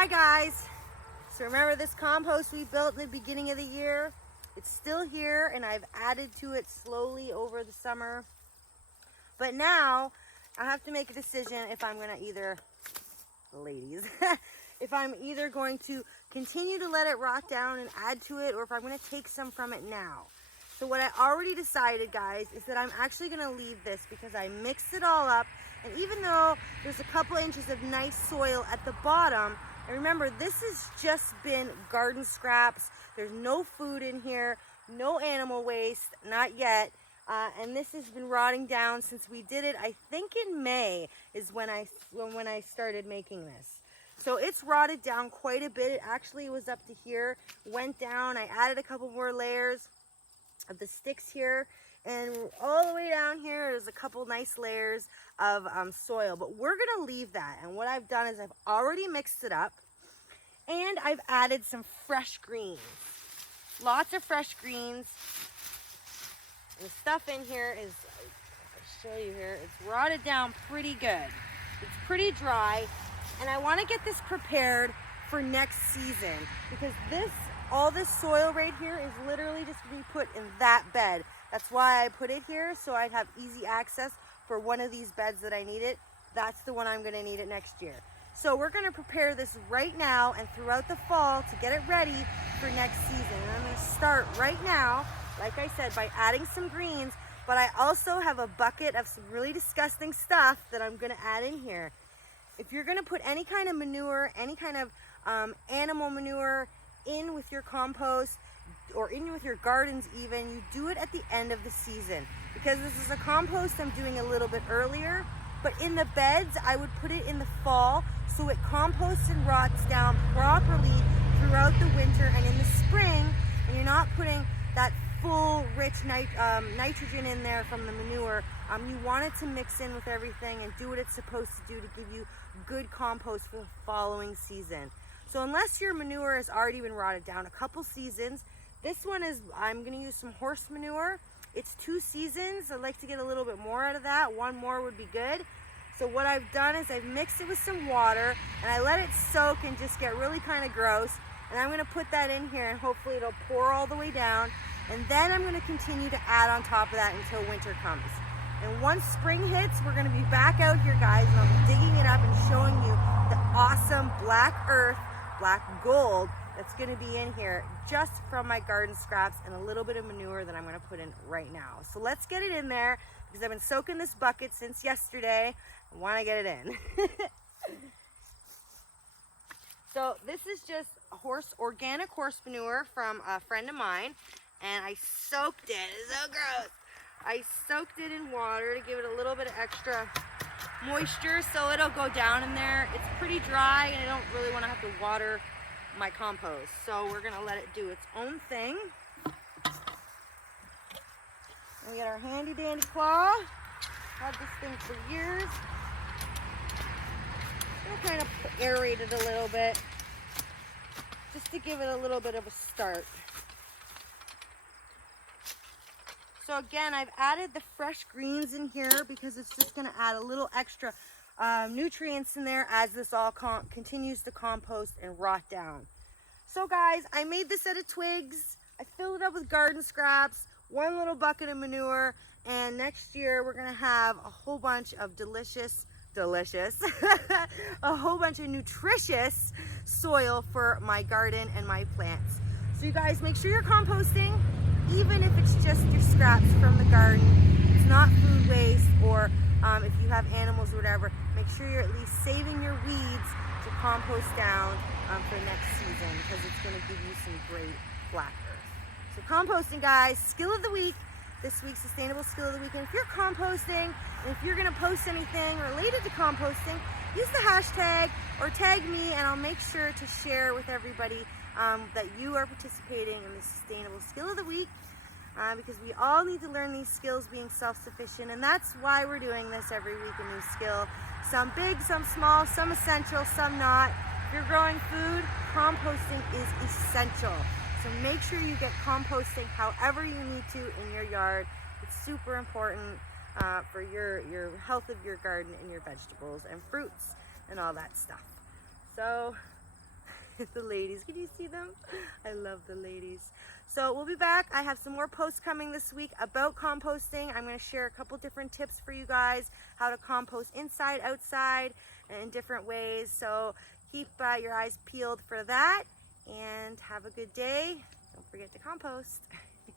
Hi guys. So remember this compost we built in the beginning of the year? It's still here and I've added to it slowly over the summer. But now I have to make a decision if I'm gonna if I'm either going to continue to let it rot down and add to it, or if I'm gonna take some from it now. So what I already decided, guys, is that I'm actually gonna leave this because I mixed it all up. And even though there's a couple inches of nice soil at the bottom, and remember, this has just been garden scraps. There's no food in here, no animal waste, not yet. And this has been rotting down since we did it. I think in May is when I started making this. So it's rotted down quite a bit. It actually was up to here, went down. I added a couple more layers of the sticks here, and all the way down here is a couple nice layers of soil, but we're gonna leave that. And what I've done is I've already mixed it up and I've added some fresh greens, lots of fresh greens. And the stuff in here is, I'll show you here, it's rotted down pretty good. It's pretty dry, and I want to get this prepared for next season, because all this soil right here is literally just to be put in that bed. That's why I put it here, so I'd have easy access for one of these beds that I need it. That's the one I'm going to need it next year. So we're going to prepare this right now and throughout the fall to get it ready for next season. And I'm going to start right now, like I said, by adding some greens, but I also have a bucket of some really disgusting stuff that I'm going to add in here. If you're going to put any kind of manure, any kind of animal manure in with your compost, or in with your gardens even, you do it at the end of the season. Because this is a compost I'm doing a little bit earlier, but in the beds I would put it in the fall so it composts and rots down properly throughout the winter and in the spring, and you're not putting that full rich nitrogen in there from the manure. You want it to mix in with everything and do what it's supposed to do to give you good compost for the following season. So unless your manure has already been rotted down a couple seasons, this one is, I'm going to use some horse manure. It's 2 seasons. I'd like to get a little bit more out of that. One more would be good. So what I've done is I've mixed it with some water and I let it soak and just get really kind of gross. And I'm going to put that in here and hopefully it'll pour all the way down. And then I'm going to continue to add on top of that until winter comes. And once spring hits, we're going to be back out here, guys, and I'll be digging it up and showing you the awesome black earth, black gold that's going to be in here just from my garden scraps and a little bit of manure that I'm going to put in right now. So let's get it in there because I've been soaking this bucket since yesterday. I want to get it in. So this is just organic horse manure from a friend of mine, and I soaked it. It's so gross. I soaked it in water to give it a little bit of extra moisture so it'll go down in there. It's pretty dry and I don't really want to have to water my compost, so we're gonna let it do its own thing. We get our handy dandy claw. Had this thing for years. I'll kind of aerate it a little bit just to give it a little bit of a start. So again, I've added the fresh greens in here because it's just going to add a little extra nutrients in there as this all continues to compost and rot down. So guys, I made this out of twigs. I filled it up with garden scraps, one little bucket of manure, and next year we're going to have a whole bunch of delicious, a whole bunch of nutritious soil for my garden and my plants. So you guys, make sure you're composting. Even if it's just your scraps from the garden, it's not food waste, or if you have animals or whatever, make sure you're at least saving your weeds to compost down for next season, because it's going to give you some great black earth. So composting, guys, skill of the week, this week's sustainable skill of the week. And if you're composting, and if you're going to post anything related to composting, use the hashtag or tag me, and I'll make sure to share with everybody that you are participating in the sustainable skill of the week, because we all need to learn these skills, being self-sufficient, and that's why we're doing this every week, a new skill. Some big, some small, some essential, some not. If you're growing food, composting is essential. So make sure you get composting however you need to in your yard. It's super important for your health of your garden and your vegetables and fruits and all that stuff. So The ladies, can you see them? I love the ladies. So we'll be back. I have some more posts coming this week about composting. I'm going to share a couple different tips for you guys, how to compost inside, outside, and in different ways. So keep your eyes peeled for that, and have a good day. Don't forget to compost.